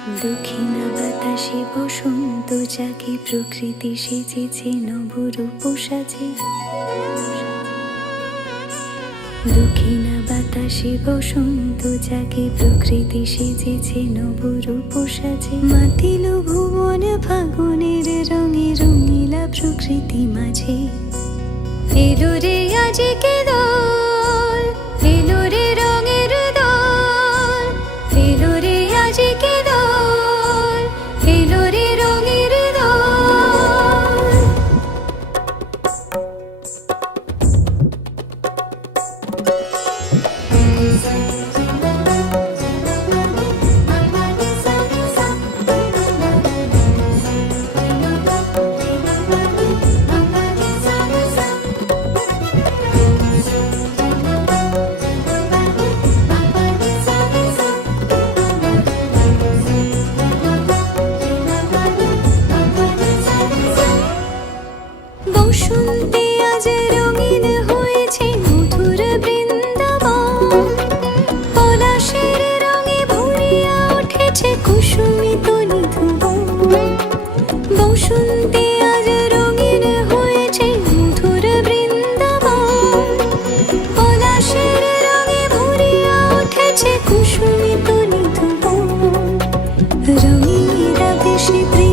দক্ষিণা বাতাসে বসন্ত জাগে, প্রকৃতি সেজেছে নবরূপ সাজে দক্ষিণা বাতাসে বসন্ত জাগে, প্রকৃতি সেজেছে নবরূপ সাজে মাতিল ভুবন ফাগুনের রঙে রঙিলা প্রকৃতি মাঝে। এলো রে আজকে রঙিন বেশি প্রিয়